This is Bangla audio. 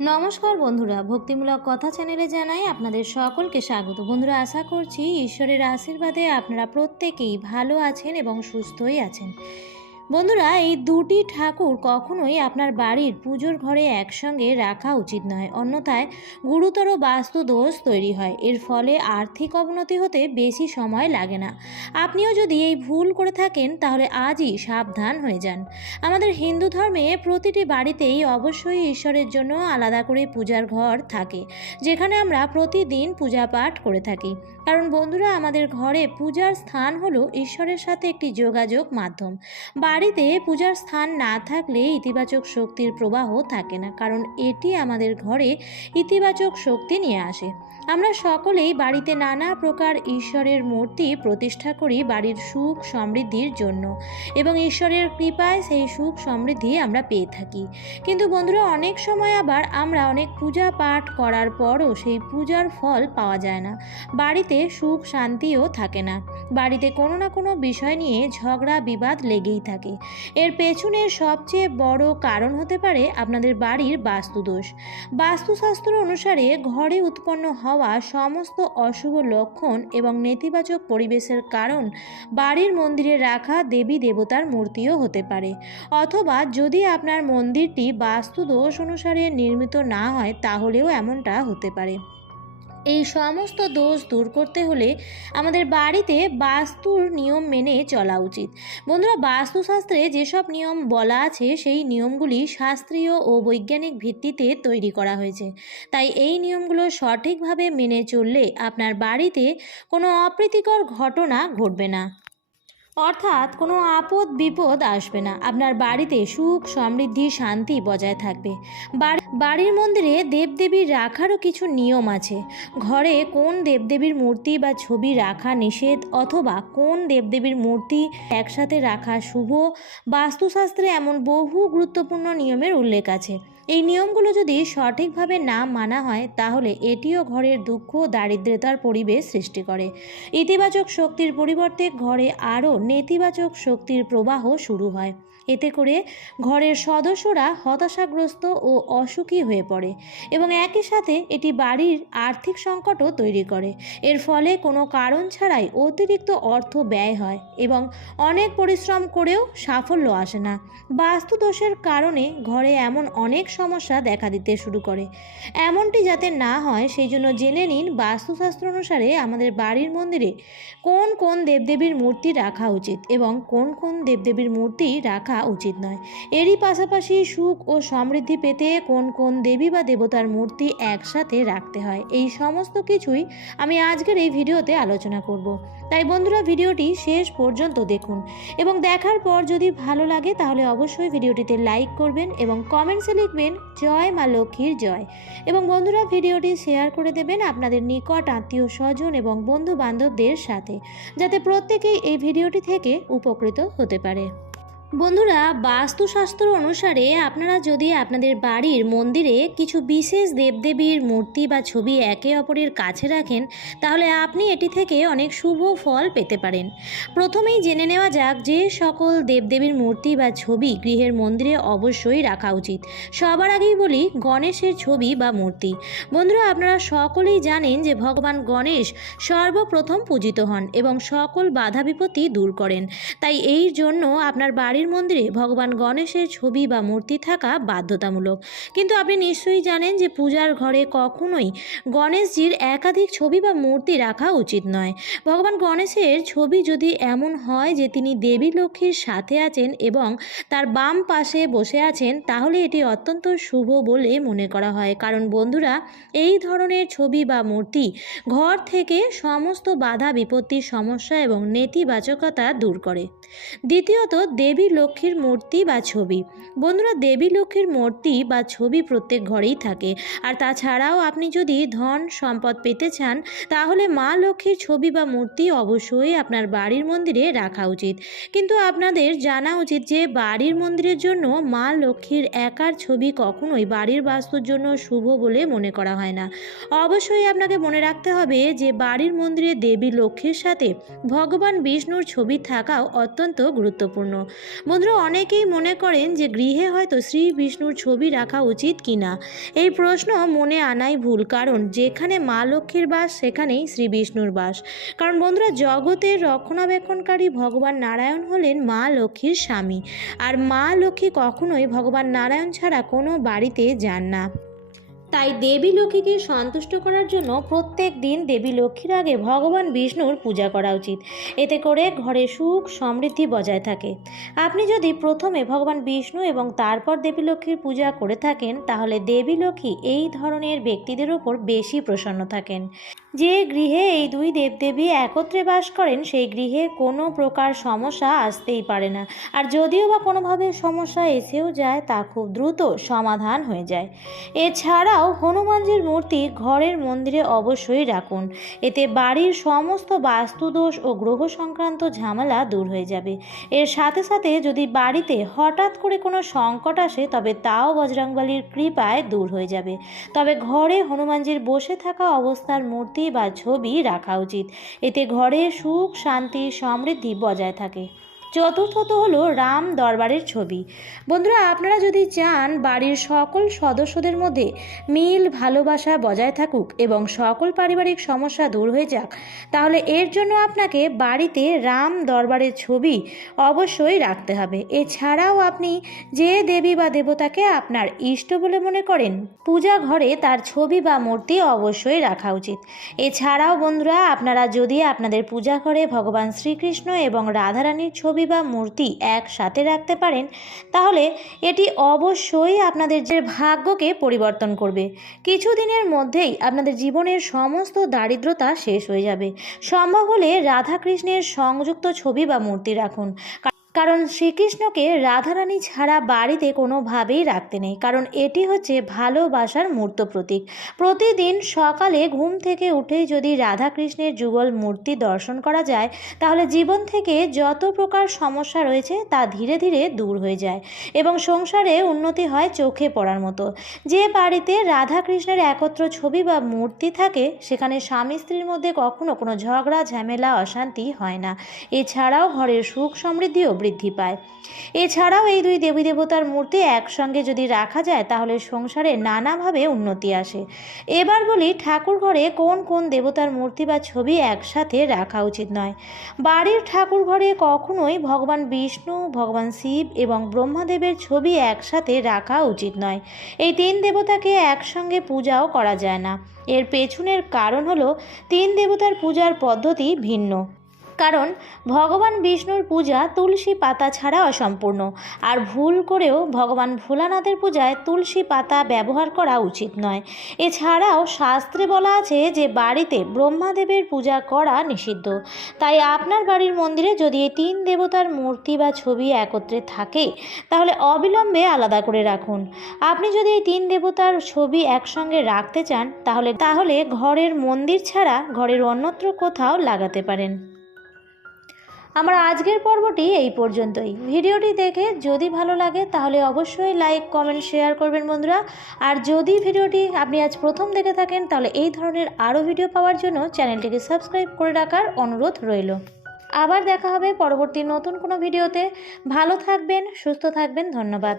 নমস্কার বন্ধুরা, ভক্তিমূলক কথা চ্যানেলে জানাই আপনাদের সকলকে স্বাগত। বন্ধুরা, আশা করছি ঈশ্বরের আশীর্বাদে আপনারা প্রত্যেকেই ভালো আছেন এবং সুস্থই আছেন। বন্ধুরা, এই দুটি ঠাকুর কখনোই আপনার বাড়ির পুজোর ঘরে একসঙ্গে রাখা উচিত নয়, অন্যথায় গুরুতর বাস্তু দোষ তৈরি হয়। এর ফলে আর্থিক অবনতি হতে বেশি সময় লাগে না। আপনিও যদি এই ভুল করে থাকেন তাহলে আজই সাবধান হয়ে যান। আমাদের হিন্দু ধর্মে প্রতিটি বাড়িতেই অবশ্যই ঈশ্বরের জন্য আলাদা করে পূজার ঘর থাকে, যেখানে আমরা প্রতিদিন পূজা পাঠ করে থাকি। কারণ বন্ধুরা, আমাদের ঘরে পূজার স্থান হলো ঈশ্বরের সাথে একটি যোগাযোগ মাধ্যম। বাড়িতে পূজার স্থান না থাকলে ইতিবাচক শক্তির প্রবাহ থাকে না, কারণ এটি আমাদের ঘরে ইতিবাচক শক্তি নিয়ে আসে। আমরা সকলেই বাড়িতে নানা প্রকার ঈশ্বরের মূর্তি প্রতিষ্ঠা করি বাড়ির সুখ সমৃদ্ধির জন্য, এবং ঈশ্বরের কৃপায় সেই সুখ সমৃদ্ধি আমরা পেয়ে থাকি। কিন্তু বন্ধুরা, অনেক সময় আবার আমরা অনেক পূজা পাঠ করার পরও সেই পূজার ফল পাওয়া যায় না। বাড়িতে সুখ শান্তিও থাকে না। বাড়িতে কোনো না কোনো বিষয় নিয়ে ঝগড়া বিবাদ লেগেই থাকে। এর পেছনের সবচেয়ে বড় কারণ হতে পারে আপনাদের বাড়ির বাস্তুদোষ। বাস্তুশাস্ত্র অনুসারে ঘরে উৎপন্ন হওয়া সমস্ত অশুভ লক্ষণ এবং নেতিবাচক পরিবেশের কারণ বাড়ির মন্দিরে রাখা দেবী দেবতার মূর্তিও হতে পারে, অথবা যদি আপনার মন্দিরটি বাস্তুদোষ অনুসারে নির্মিত না হয় তাহলেও এমনটা হতে পারে। এই সমস্ত দোষ দূর করতে হলে আমাদের বাড়িতে বাস্তুর নিয়ম মেনে চলা উচিত। বন্ধুরা, বাস্তুশাস্ত্রে যেসব নিয়ম বলা আছে সেই নিয়মগুলি শাস্ত্রীয় ও বৈজ্ঞানিক ভিত্তিতে তৈরি করা হয়েছে। তাই এই নিয়মগুলো সঠিকভাবে মেনে চললে আপনার বাড়িতে কোনো অপ্রীতিকর ঘটনা ঘটবে না, অর্থাৎ কোনো আপদ বিপদ আসবে না। আপনার বাড়িতে সুখ সমৃদ্ধি শান্তি বজায় থাকবে। বাড়ির মন্দিরে দেবদেবীর রাখারও কিছু নিয়ম আছে। ঘরে কোন দেবদেবীর মূর্তি বা ছবি রাখা নিষেধ, অথবা কোন দেবদেবীর মূর্তি একসাথে রাখা শুভ, বাস্তুশাস্ত্রে এমন বহু গুরুত্বপূর্ণ নিয়মের উল্লেখ আছে। এই নিয়মগুলো যদি সঠিকভাবে না মানা হয় তাহলে এটিও ঘরের দুঃখ ও দারিদ্রতার পরিবেশ সৃষ্টি করে। ইতিবাচক শক্তির পরিবর্তে ঘরে আরও নেতিবাচক শক্তির প্রবাহ শুরু হয়। এতে করে ঘরের সদস্যরা হতাশাগ্রস্ত ও অসুখী হয়ে পড়ে, এবং একই সাথে এটি বাড়ির আর্থিক সংকটও তৈরি করে। এর ফলে কোনো কারণ ছাড়াই অতিরিক্ত অর্থ ব্যয় হয় এবং অনেক পরিশ্রম করেও সাফল্য আসে না। বাস্তুদোষের কারণে ঘরে এমন অনেক সমস্যা দেখা দিতে শুরু করে। এমনটি যাতে না হয় সেই জন্য জেনে নিন বাস্তুশাস্ত্র অনুসারে আমাদের বাড়ির মন্দিরে কোন কোন দেবদেবীর মূর্তি রাখা উচিত এবং কোন কোন দেবদেবীর মূর্তি রাখা উচিত নয়। এরই পাশাপাশি সুখ ও সমৃদ্ধি পেতে কোন কোন দেবী বা দেবতার মূর্তি একসাথে রাখতে হয়, এই সমস্ত কিছুই আমি আজকের এই ভিডিওতে আলোচনা করব। তাই বন্ধুরা, ভিডিওটি শেষ পর্যন্ত দেখুন, এবং দেখার পর যদি ভালো লাগে তাহলে অবশ্যই ভিডিওটিতে লাইক করবেন এবং কমেন্টসে লিখবেন জয় মা লক্ষ্মীর জয়। এবং বন্ধুরা, ভিডিওটি শেয়ার করে দেবেন আপনাদের নিকট আত্মীয় স্বজন এবং বন্ধু বান্ধবদের সাথে, যাতে প্রত্যেকেই এই ভিডিওটি থেকে উপকৃত হতে পারে। বন্ধুরা, বাস্তুশাস্ত্র অনুসারে আপনারা যদি আপনাদের বাড়ির মন্দিরে কিছু বিশেষ দেবদেবীর মূর্তি বা ছবি একে অপরের কাছে রাখেন তাহলে আপনি এটি থেকে অনেক শুভ ফল পেতে পারেন। প্রথমেই জেনে নেওয়া যাক যে সকল দেবদেবীর মূর্তি বা ছবি গৃহের মন্দিরে অবশ্যই রাখা উচিত। সবার আগেই বলি গণেশের ছবি বা মূর্তি। বন্ধুরা, আপনারা সকলেই জানেন যে ভগবান গণেশ সর্বপ্রথম পূজিত হন এবং সকল বাধা বিপত্তি দূর করেন। তাই এই জন্য আপনার বাড়ির মন্দিরে ভগবান গণেশের ছবি বা মূর্তি থাকা বাধ্যতামূলক। কিন্তু আপনি নিশ্চয়ই জানেন যে পূজার ঘরে কখনোই গণেশজির একাধিক ছবি বা মূর্তি রাখা উচিত নয়। ভগবান গণেশের ছবি যদি এমন হয় যে তিনি দেবী লক্ষ্মীর সাথে আছেন এবং তার বাম পাশে বসে আছেন, তাহলে এটি অত্যন্ত শুভ বলে মনে করা হয়। কারণ বন্ধুরা, এই ধরনের ছবি বা মূর্তি ঘর থেকে সমস্ত বাধা বিপত্তি সমস্যা এবং নেতিবাচকতা দূর করে। দ্বিতীয়ত, দেবী লক্ষ্মীর মূর্তি বা ছবি। বন্ধুরা, দেবী লক্ষ্মীর মূর্তি বা ছবি প্রত্যেক ঘরেই থাকে। আর তাছাড়াও আপনি যদি ধন সম্পদ পেতে চান তাহলে মা লক্ষ্মীর ছবি বা মূর্তি অবশ্যই আপনার বাড়ির মন্দিরে রাখা উচিত। কিন্তু আপনাদের জানা উচিত যে বাড়ির মন্দিরের জন্য মা লক্ষ্মীর একার ছবি কখনোই বাড়ির বাস্তুর জন্য শুভ বলে মনে করা হয় না। অবশ্যই আপনাকে মনে রাখতে হবে যে বাড়ির মন্দিরে দেবী লক্ষ্মীর সাথে ভগবান বিষ্ণুর ছবি থাকাও অত্যন্ত গুরুত্বপূর্ণ। বন্ধুরা, অনেকেই মনে করেন যে গৃহে হয়তো শ্রী বিষ্ণুর ছবি রাখা উচিত কিনা। এই প্রশ্ন মনে আনাই ভুল, কারণ যেখানে মা লক্ষ্মীর বাস সেখানেই শ্রী বিষ্ণুর বাস। কারণ বন্ধুরা, জগতের রক্ষণাবেক্ষণকারী ভগবান নারায়ণ হলেন মা লক্ষ্মীর স্বামী, আর মা লক্ষ্মী কখনোই ভগবান নারায়ণ ছাড়া কোনো বাড়িতে যান না। তাই দেবী লক্ষ্মীকে সন্তুষ্ট করার জন্য প্রত্যেক দিন দেবী লক্ষ্মীর আগে ভগবান বিষ্ণুর পূজা করা উচিত। এতে করে ঘরে সুখ সমৃদ্ধি বজায় থাকে। আপনি যদি প্রথমে ভগবান বিষ্ণু এবং তারপর দেবী লক্ষ্মীর পূজা করে থাকেন, তাহলে দেবী লক্ষ্মী এই ধরনের ব্যক্তিদের ওপর বেশি প্রসন্ন থাকেন। যে গৃহে এই দুই দেবদেবী একত্রে বাস করেন, সেই গৃহে কোনো প্রকার সমস্যা আসতেই পারে না। আর যদিও বা কোনোভাবে সমস্যা এসেও যায়, তা খুব দ্রুত সমাধান হয়ে যায়। এছাড়াও হনুমানজির মূর্তি ঘরের মন্দিরে অবশ্যই রাখুন। এতে বাড়ির সমস্ত বাস্তুদোষ ও গ্রহ সংক্রান্ত ঝামেলা দূর হয়ে যাবে। এর সাথে সাথে যদি বাড়িতে হঠাৎ করে কোনো সংকট আসে, তবে তাও বজরংবলীর কৃপায় দূর হয়ে যাবে। তবে ঘরে হনুমানজির বসে থাকা অবস্থার মূর্তি বা ছবি রাখা উচিত। এতে ঘরে সুখ শান্তি সমৃদ্ধি বজায় থাকে। চতুর্থত হলো রাম দরবারের ছবি। বন্ধুরা, আপনারা যদি চান বাড়ির সকল সদস্যদের মধ্যে মিল ভালোবাসা বজায় থাকুক এবং সকল পারিবারিক সমস্যা দূর হয়ে যাক, তাহলে এর জন্য আপনাকে বাড়িতে রাম দরবারের ছবি অবশ্যই রাখতে হবে। এছাড়াও আপনি যে দেবী বা দেবতাকে আপনার ইষ্ট বলে মনে করেন, পূজা ঘরে তার ছবি বা মূর্তি অবশ্যই রাখা উচিত। এছাড়াও বন্ধুরা, আপনারা যদি আপনাদের পূজা ঘরে ভগবান শ্রীকৃষ্ণ এবং রাধারানীর ছবি বা মূর্তি একসাথে রাখতে পারেন, তাহলে এটি অবশ্যই আপনাদের যে ভাগ্যকে পরিবর্তন করবে। কিছুদিনের মধ্যেই আপনাদের জীবনের সমস্ত দারিদ্রতা শেষ হয়ে যাবে। সম্ভব হলে রাধাকৃষ্ণের সংযুক্ত ছবি বা মূর্তি রাখুন, কারণ শ্রীকৃষ্ণকে রাধারানী ছাড়া বাড়িতে কোনোভাবেই রাখতে নেই, কারণ এটি হচ্ছে ভালোবাসার মূর্ত প্রতীক। প্রতিদিন সকালে ঘুম থেকে উঠেই যদি রাধাকৃষ্ণের যুগল মূর্তি দর্শন করা যায়, তাহলে জীবন থেকে যত প্রকার সমস্যা রয়েছে তা ধীরে ধীরে দূর হয়ে যায় এবং সংসারে উন্নতি হয় চোখে পড়ার মতো। যে বাড়িতে রাধাকৃষ্ণের একত্র ছবি বা মূর্তি থাকে, সেখানে স্বামী স্ত্রীর মধ্যে কখনো কোনো ঝগড়া ঝামেলা অশান্তি হয় না। এছাড়াও ঘরের সুখ সমৃদ্ধিও বৃদ্ধি পায়। এছাড়াও এই দুই দেবী দেবতার মূর্তি একসঙ্গে যদি রাখা যায়, তাহলে সংসারে নানাভাবে উন্নতি আসে। এবার বলি, ঠাকুর ঘরে কোন কোন দেবতার মূর্তি বা ছবি একসাথে রাখা উচিত নয়। বাড়ির ঠাকুর ঘরে কখনোই ভগবান বিষ্ণু, ভগবান শিব এবং ব্রহ্মদেবের ছবি একসাথে রাখা উচিত নয়। এই তিন দেবতাকে একসঙ্গে পূজাও করা যায় না। এর পেছনের কারণ হলো, তিন দেবতার পূজার পদ্ধতি ভিন্ন। কারণ ভগবান বিষ্ণুর পূজা তুলসী পাতা ছাড়া অসম্পূর্ণ, আর ভুল করেও ভগবান ভোলানাথের পূজায় তুলসী পাতা ব্যবহার করা উচিত নয়। এছাড়াও শাস্ত্রে বলা আছে যে বাড়িতে ব্রহ্মাদেবের পূজা করা নিষিদ্ধ। তাই আপনার বাড়ির মন্দিরে যদি এই তিন দেবতার মূর্তি বা ছবি একত্রে থাকে, তাহলে অবিলম্বে আলাদা করে রাখুন। আপনি যদি এই তিন দেবতার ছবি একসঙ্গে রাখতে চান, তাহলে ঘরের মন্দির ছাড়া ঘরের অন্যত্র কোথাও লাগাতে পারেন। আমার আজকের পর্বটি এই পর্যন্তই। ভিডিওটি দেখে যদি ভালো লাগে, তাহলে অবশ্যই লাইক কমেন্ট শেয়ার করবেন বন্ধুরা। আর যদি ভিডিওটি আপনি আজ প্রথম দেখে থাকেন, তাহলে এই ধরনের আরও ভিডিও পাওয়ার জন্য চ্যানেলটিকে সাবস্ক্রাইব করে রাখার অনুরোধ রইল। আবার দেখা হবে পরবর্তী নতুন কোনো ভিডিওতে। ভালো থাকবেন, সুস্থ থাকবেন। ধন্যবাদ।